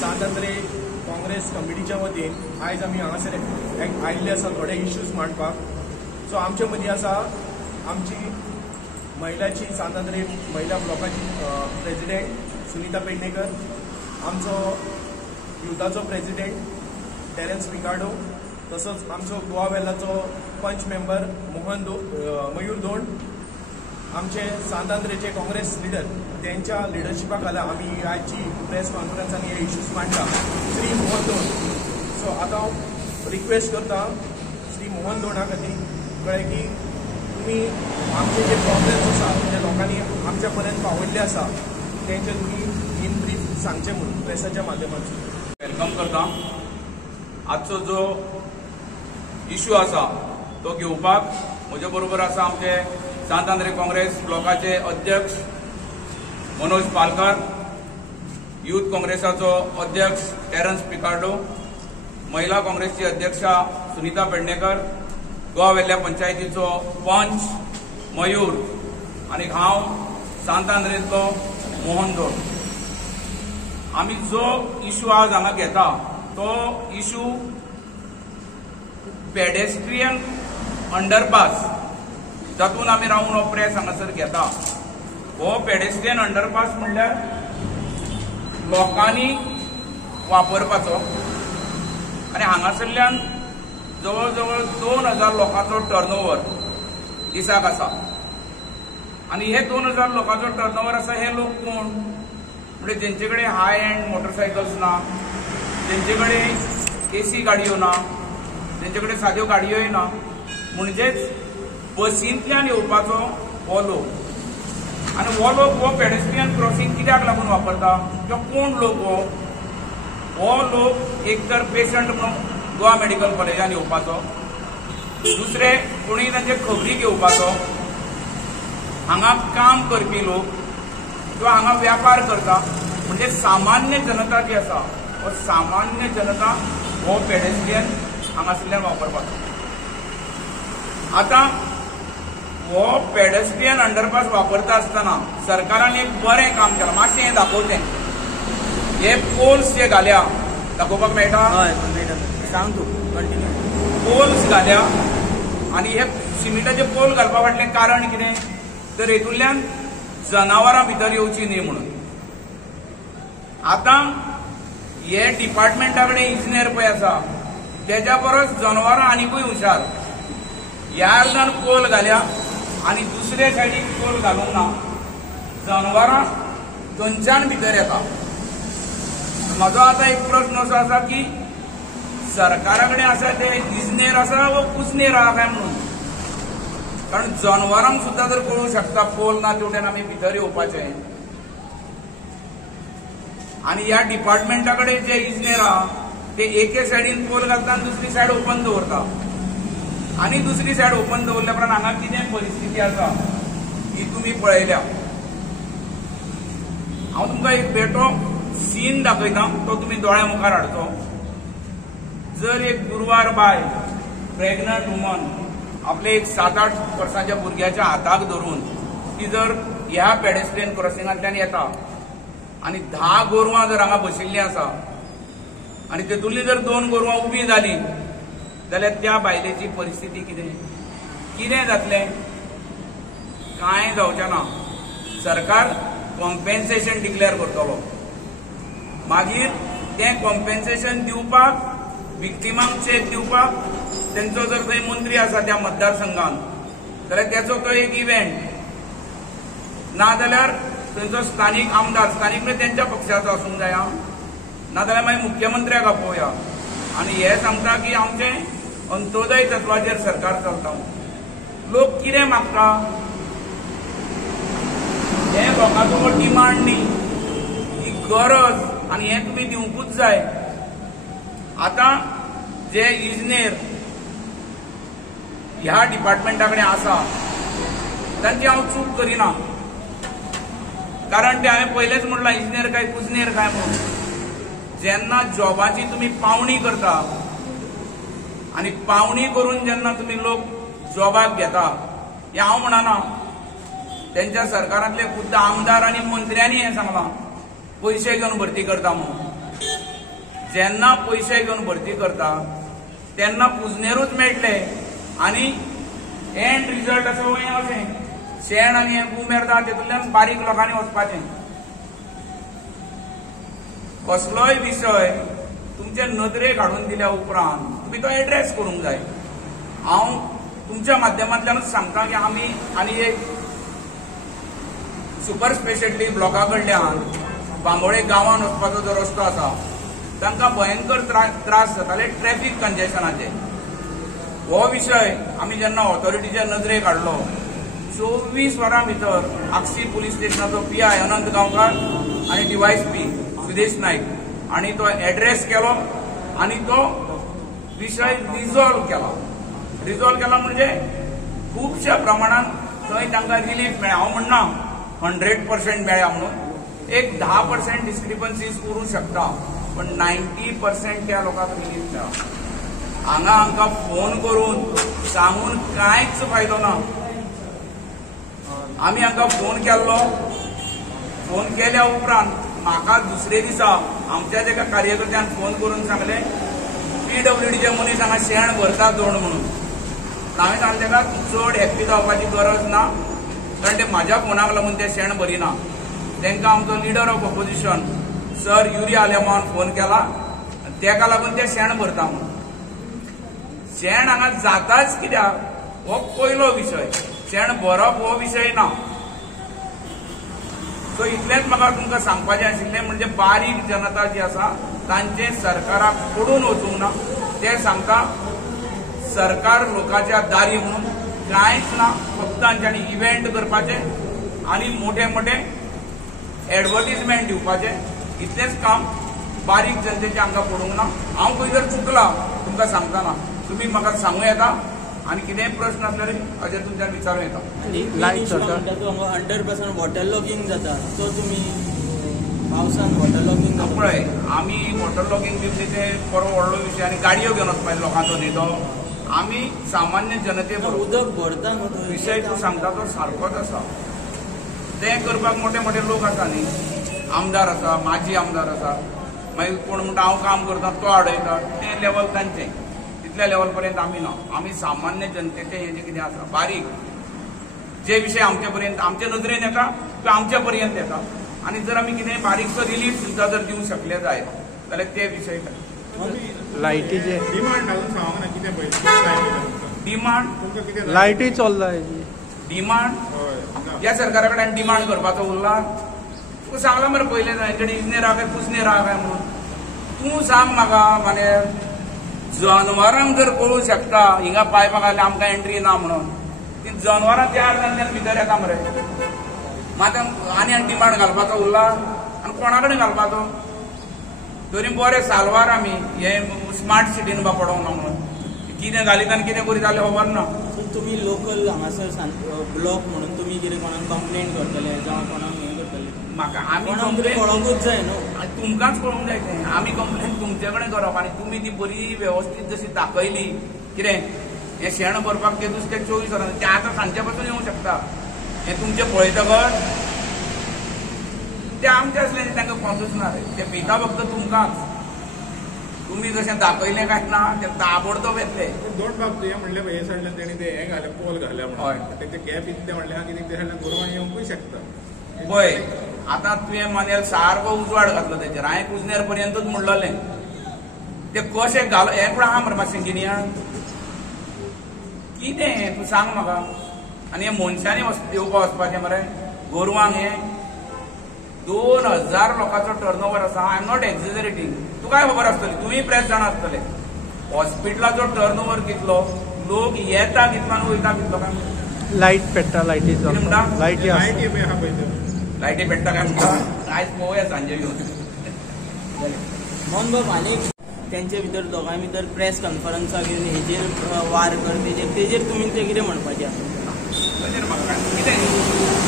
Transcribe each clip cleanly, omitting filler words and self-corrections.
स्वातंत्र्य काँग्रेस कमिटीच्या वतीन आयज आमी हांगासर आयिल्ले आसा थोडे इश्यूज मांडपाक. सो आमचे मदीं आसा आमची महिलाची स्वातंत्र्य महिला ब्लॉकाची प्रेसिडेंट सुनीता पेडणेकर, आमचो युथाचो प्रेसिडेंट टेरेन्स पिकार्डो, तसोच आमचो गोवा वेल्लाचो पंच मेंबर मयूर दोंड, आमचे स्वातंत्र्याचे काँग्रेस लिडर त्यांच्या लिडरशिपा खाला आम्ही आजची प्रेस कॉन्फरन्सान हे इश्यूज मांडटा. श्री मोहन दोंड. सो आता हांव रिक्वेस्ट करता श्री मोहन दोंडा खातीर कळ्ळें की तुमी आमचे जे प्रॉब्लेम्स आसा जे लोकांनी आमच्या पर्यंत पावयल्ले आसा तेंचे तुमी इन ब्रीफ सांगचे म्हणून प्रेसाच्या माध्यमांतून वेलकम करता. आजचो जो इश्यू आसा तो घेवपाक म्हजे बरोबर आसा आमचे स्वातंत्र्य काँग्रेस ब्लॉकाचे अध्यक्ष मनोज पालकार, यूथ काँग्रेसाचो अध्यक्ष टेरेन्स पिकार्डो, महिला काँग्रेसची अध्यक्षा सुनीता पेडणेकर, गोवा वेल्ल्या पंचायतीचो पंच मयूर आणि हांव स्वातंत्र्याचो मोहन दोंड. आमी जो इश्यू आज हांगा घेता तो इश्यू पेडेस्ट्रियन अंडरपास जातून आमी रावन हो प्रेस हांगासर घेता. हो पेडेस्ट्रियन अंडरपास म्हणल्यार लोकांनी वापरपाचो आनी हांगासरल्यान जवळ जवळ 2000 लोकांचो टर्नओवर दिसाक आसा. आनी हे 2000 लोकांचो टर्नओवर आसा हे लोक कोण म्हणजे जेंचे कडेन हाय एंड मोटरसायकल्स ना, जेंचे कडेन एसी गाडयो ना, जेंचे कडेन साद्यो गाडयोय ना, म्हणजेच बसींतल्यान येवपाचो हो लोक. आनी हो लोक हो पेडेस्ट्रियन क्रॉसिंग कित्याक लागून वापरता किंवा कोण लोक हो लोक एक तर पेशंट म्हणून गोवा मेडिकल कॉलेजान येवपाचो, दुसरे कोणी तांचे खबरी घेवपाचो, हांगा काम करपी लोक किंवा हांगा व्यापार करता, म्हणजे सामान्य जनता जी आसा हो सामान्य जनता हो पेडेस्ट्रियन हांगासरल्यान वापरपाचो. आता हो पेडेस्ट्रियन अंडरपास वापरता आसतना सरकारान एक बरें काम केलां. मातशें हें दाखोवचें. हे पोल्स जे घाल्या दाखोवपाक मेळटा? सांग तूं कंटिन्यू. पोल्स घाल्या आनी हे सिमेंटाचे पोल घालपा फाटलें कारण कितें तर हेतूंतल्यान जनावरां भितर येवची न्ही म्हणून. आतां हे डिपार्टमेंटा कडेन इंजिनियर पळय आसा तेच्या परस जनावरां आनिकूय हुशार. ह्या अर्दान पोल घाल्या आनी दुसरे सायडीक पोल घालूंक ना, जनावरां थंयच्यान भितर येता. म्हाजो आतां एक प्रश्न असो आसा की सरकारा कडेन आसा ते इजनेर आसा वो कुजनेर आहा काय म्हणून. कारण जनावरांक सुद्दां जर कळूंक शकता पोल ना तेवट्यान आमी भितर येवपाचें. आनी ह्या डिपार्टमेंटा कडेन जे इजनेर आहा ते एके सायडीन पोल घालता आनी दुसरी सायड ओपन दवरता. आनी दुसरी सायड ओपन दवरल्या उपरांत हांगा कितें परिस्थिती आसा ही तुमी पळयल्या. हांव तुमकां एक बेटो सीन दाखयता तो तुमी दोळ्या मुखार हाडचो. जर एक गुरवार बाय प्रेग्नंट वुमन आपले एक 7-8 वर्सांच्या भुरग्याच्या हाताक धरून ती जर ह्या पेडेस्ट्रियन क्रॉसिंगांतल्यान येता आनी 10 गोरवां जर हांगा बशिल्लीं आसा आनी तेतूंतलीं जर 2 गोरवां उबीं जालीं जाल्यार त्या बायलेची परिस्थिती कितें जातलें? कांय जावचें ना. सरकार कॉम्पेन्सेशन डिक्लेअर करतलो. मागीर तें कॉम्पेन्सेशन दिवपाक विक्टिमांक चेक दिवपाक तेंचो जर थंय मंत्री आसा त्या मतदारसंघान जाल्यार तेचो तो एक इव्हेंट, नाजाल्यार थंयचो स्थानीक आमदार, स्थानीक म्हणजे तेंच्या पक्षाचो आसूंक जाय, नाजाल्यार मागीर मुख्यमंत्र्याक आपोवया आनी हे सांगता की आमचें अंत्योदय तत्वाचेर सरकार चलता. लोक कितें मागता? हे लोकांचो डिमांड न्ही, ही गरज आनी हें तुमी दिवंकूच जाय. आता जे इंजिनियर ह्या डिपार्टमेंटा कडेन आसा तांची हांव चूक करिना, कारण ते हांवें पयलेंच म्हणलां इंजिनियर काय कुजनियर काय म्हणून. जेन्ना जॉबाची तुमी पावणी करता आनी पावणी करून जेन्ना तुमी लोक जॉबाक घेता, हें हांव म्हणना, तेंच्या सरकारांतले खुद्द आमदार आनी मंत्र्यांनी हें सांगलां पयशे घेवन भरती करता म्हणून. जेन्ना पयशे घेवन भरती करता तेन्ना कुजनेरूच मेळटले आनी एंड रिजल्ट असो हें अशें शेण आनी हें गूम येता, तेतूंतल्यान बारीक लोकांनी वचपाचें. कसलोय विशय तुमचे नदरेक हाडून दिल्या उपरांत तुमी तो एड्रेस करूंक जाय. हांव तुमच्या माध्यमांतल्यानूच सांगता की आमी आनी एक सुपर स्पेशलिटी ब्लॉका कडल्यान बांबोळे गांवांत वचपाचो जो रस्तो आसा तांकां भयंकर त्रास जाताले ट्रॅफिक कंजेशनाचे. हो विशय आमी जेन्ना ऑथॉरिटीच्या नदरेक हाडलो, 24 वरां भितर आक्षी पुलीस स्टेशनाचो PI अनंत गांवकार आनी DYSP सुदेश नाईक हांणी तो एड्रेस केलो आनी तो विशय रिझॉल्व केला म्हणजे खुबशा प्रमाणात थंय तांकां रिलीफ मेळ्ळा. हांव म्हणना 100% मेळ्ळ्या म्हणून, एक 10% डिस्क्रिपन्सीज उरूंक शकता, पण 90% त्या लोकांक रिलीफ मेळ्ळा. हांगा आमकां फोन करून सांगून कांयच फायदो ना. आमी हांकां फोन केल्लो, फोन केल्या उपरांत म्हाका दुसरे दिसा आमच्या एका कार्यकर्त्यान फोन करून सांगले PWDचे मनीस हांगा शेण भरता जोड म्हणून. हांवें सांगलें ताका चड हॅप्पी जावपाची गरज ना, कारण ते म्हाज्या फोनाक लागून ते शेण भरिना. तांकां आमचो leader of opposition sir Yuri Alemao phone केला, ताका लागून ते शेण भरता म्हणून. शेण हांगा जाताच कित्याक, हो पयलो विशय. शेण भरप हो विशय ना. सो इतलेंच म्हाका तुमकां सांगपाचें आशिल्लें, म्हणजे बारीक जनता जी आसा तांचे सरकाराक पडून वचूंक ना. ते सांगता सरकार लोकांच्या दारी म्हणून कांयच ना, फक्त तांच्यांनी इव्हेंट करपाचे आनी मोठे मोठे एडवर्टिजमेंट दिवपाचे, इतलेंच काम. बारीक जनतेचे हांकां पडूंक ना. हांव खंय जर चुकला तुमकां सांगतना तुमी म्हाका सांगूं येता आनी कितेंय प्रश्न आसल्यार हाजेर तुमच्यान विचारूं येता. 100% वॉटर लॉगिंग जाता, सो तुमी पावसान वॉटर लॉगिंग पळय, आमी वॉटर लॉगिंग बी ते बरो व्हडलो विशय आनी गाडयो घेवन वचपाचो लोकांचो न्ही तो. आमी सामान्य जनते बरोबर उदक भरता न्हू विशय तूं सांगता तो सारकोच आसा. तें करपाक मोठे मोठे लोक आसा न्ही, आमदार आसा, माजी आमदार आसा, मागीर कोण म्हणटा हांव काम करता तो आडयता, तें लेवल तांचें. तितल्या लेवल पर्यंत आमी ना. आमी सामान्य जनतेचें हें जें कितें आसा बारीक जे विशय आमचे पर्यंत आमचे नदरेन येता तो आमचे पर्यंत येता. आनी जर आमी कितें बारीकसो रिलीफ सुद्दां जर दिवंक शकले जाय जाल्यार ते विशय लायटीचे डिमांड घालून सांगना कितें पळय डिमांड लायटी चल्ला डिमांड ह्या सरकारा कडेन डिमांड करपाचो उरला. तुका सांगलां मरे पयलें तांच्यानी इंजिनियर आहा काय कुजनेर आहा काय म्हणून. तूं सांग म्हाका, माने जनवरांक जर कळूंक शकता हिंगा पायपाक घातले आमकां एंट्री ना म्हणून, ती जनवरां तयार जाल्ल्यान भितर येता मरे. मात आनी डिमांड घालपाचो उरला आनी कोणा कडेन घालपाचो. तरी बरें सालवार आमी हे स्मार्ट सिटीन बा पडोंक ना म्हणून कितें घालीत आनी कितें करीत जाल्यार खबर ना. तुमी लोकल हांगासर ब्लॉक म्हणून तुमी कितें कोणाक कंप्लेंट करतले जावं कोणाक हें करतले? म्हाका आमी कंप्लेंट कळोंकूच जाय न्हू. तुमकांच कळूंक जाय तें. आमी कंप्लेंट तुमचे कडेन करप आनी तुमी ती बरी वेवस्थीत जशी दाखयली कितें हें शेण भरपाक ते दुसरे 24 वरां ते आतां सांजचे पासून येवंक शकता. हें तुमचें पळयतकच ते आमचे असले तांकां कोणूच ना रे. ते भिता फक्त तुमकांच. तुमी जशें दाखयलें काय ना ते ताबडतोब येतले. दोन बाब हे म्हणले हे सायडल्यान तेणी ते हे घाले पोल घाल्या म्हणून तेंचे गॅप इतले म्हणले हा कितें ते सायडल्यान गोरवां येवंकूय शकता. पळय आतां तुवें मानेल सारको उजवाड घातलो तेचेर. हांवें कुजनेर पर्यंतूच म्हणलोलें ते कशें घाल हें पण आहा मरे मातशें गिन्यान कितें तूं सांग म्हाका. आनी हे मनशांनी येवपा वचपाचें मरे गोरवांक हें 2000 लोकांचो टर्नओवर आसा. I am not exaggerating. तुकाय खबर आसतली, तुमी प्रेस जाणा आसतले. हॉस्पिटलाचो टर्नओवर कितलो, लोक येता कितलो आनी वयता कितलो काय लाईट पेट्टा लायटी म्हणटा? लायटी लायटी पळय आहा पळय त्यो. लायटी पेट्टा काय म्हणटा आयज पळोवया सांजे येवन. मोहन बाब आनी तेंचे भितर दोगांय भितर प्रेस कॉन्फरन्सां घेवन हेजेर वार कर तेजेर तुमी ते कितें म्हणपाचें आसा?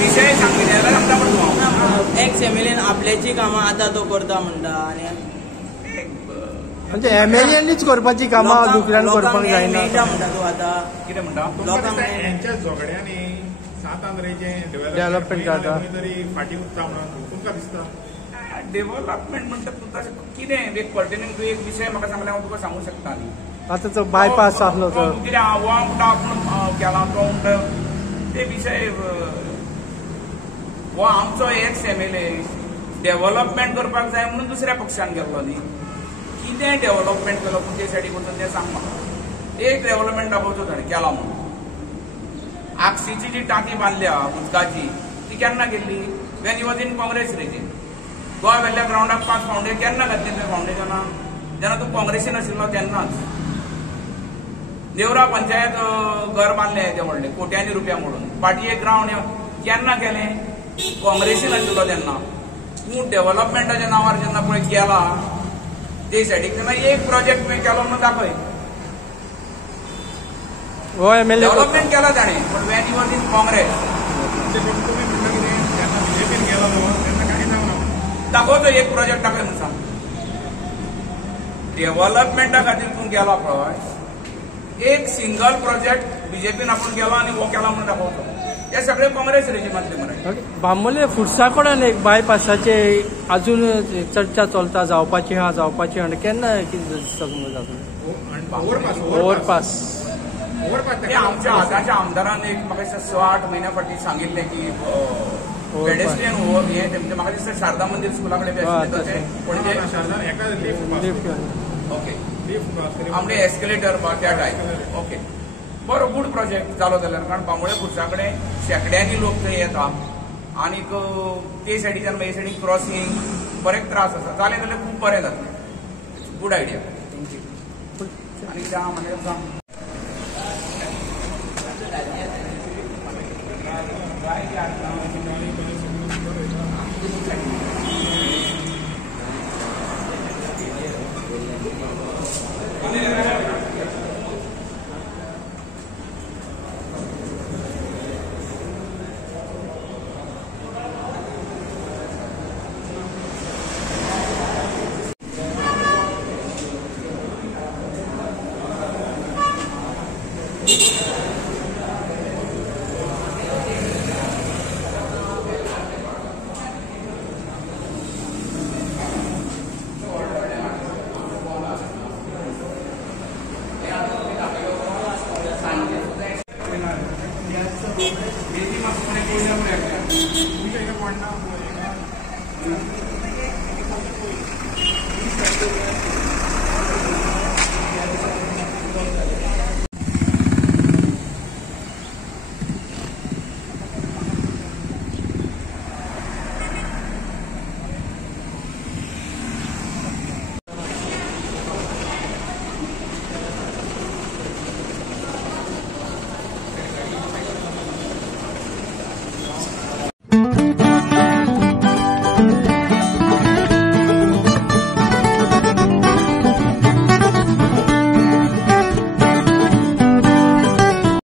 विषय सांगितले जाल्यार आमकां म्हणटा एक्स एमएलएन आपल्याची कामां आतां तो करता म्हणटा आनी म्हणजे एमएलएनीच करपाची कामां दुसऱ्यान करपाक जायना मेळटा म्हणटा तूं आतां कितें म्हणटा लोकांक यांच्या झगड्यांनी सात आंध्रेचें डेव्हलपमेंट जाता. तरी फाटी उरता म्हणून तुमकां दिसता? डेव्हलपमेंट म्हणटा तूं तशें कितें एक पर्टिनेंट तूं एक विशय म्हाका सांगल्यार हांव तुका सांगूंक शकता न्ही. आता तो बायपास आसलो तो कितें हो म्हणटा आपूण केला तो म्हणटा ते विशय हो आमचो एक्स एमएलए डेव्हलपमेंट करपाक जाय म्हणून दुसऱ्या पक्षान गेल्लो न्ही. कितें डेव्हलपमेंट केलो पूण ते सायडीक वचून तें सांग म्हाका. एक डेव्हलपमेंट दाखोवचो ताणें केला म्हणून. आक्सीची जी टाकी बांदल्या उदकाची ती केन्ना केल्ली? Wien you was in Congress regime. Goa वेल्ल्या ग्रावंडाक 5 foundation केन्ना घातली तुवें फावंडेशनां? जेन्ना तूं काँग्रेसीन आशिल्लो तेन्नाच. नेवरा पंचायत घर बांदलें येदें व्हडलें कोट्यांनी रुपया मोडून. पाटये ग्रावंड केन्ना केलें? काँग्रेसीन आशिल्लो तेन्ना. तूं डेव्हलपमेंटाच्या नांवार जेन्ना पळय केला ते सायडीक तेन्ना एक प्रोजेक्ट तुवें केलो म्हणून दाखय. हो एमएलए डेव्हलपमेंट केला ताणें पण Wien you was in Congress तुम्ही म्हणटा कितें जेन्ना बीजेपीन गेलो न्हू तेन्ना कांय जावना. दाखोवचो एक प्रोजेक्ट दाखय म्हणून सांग. डेव्हलपमेंटा खातीर तूं गेला पळय एक सिंगल प्रोजेक्ट बीजेपीन आपूण गेलो आनी हो केला म्हणून दाखोवचो. हे सगळे काँग्रेस रेजिमांतले मरे. बांबोले फुडसा कडेन एक बायपासाचे अजून चर्चा चलता जावपाची आनी केन्ना कितें दिसता तुमकां जातलें? ओव्हरपास ते आमच्या आतांच्या आमदारान एक म्हाका दिसता 6-8 म्हयन्या फाटीं सांगिल्लें की पेडेस्ट्रियन हे म्हाका दिसता शारदा मंदिर स्कुला कडेन पणजे शारदा एका लिफ्ट ओके लिफ्ट आमचे एस्केलेटर त्या टायप ओके बरो गुड प्रोजेक्ट जालो जाल्यार कारण बांबोळे खुर्सा कडेन शेकड्यांनी लोक थंय येता आनीक ते सायडीच्यान मागीर सायडीक क्रॉसींग बरेच त्रास आसा जालें जाल्यार खूब बरें जातलें. Good idea. आनी कितें आहा म्हणल्यार सांग. Thank you.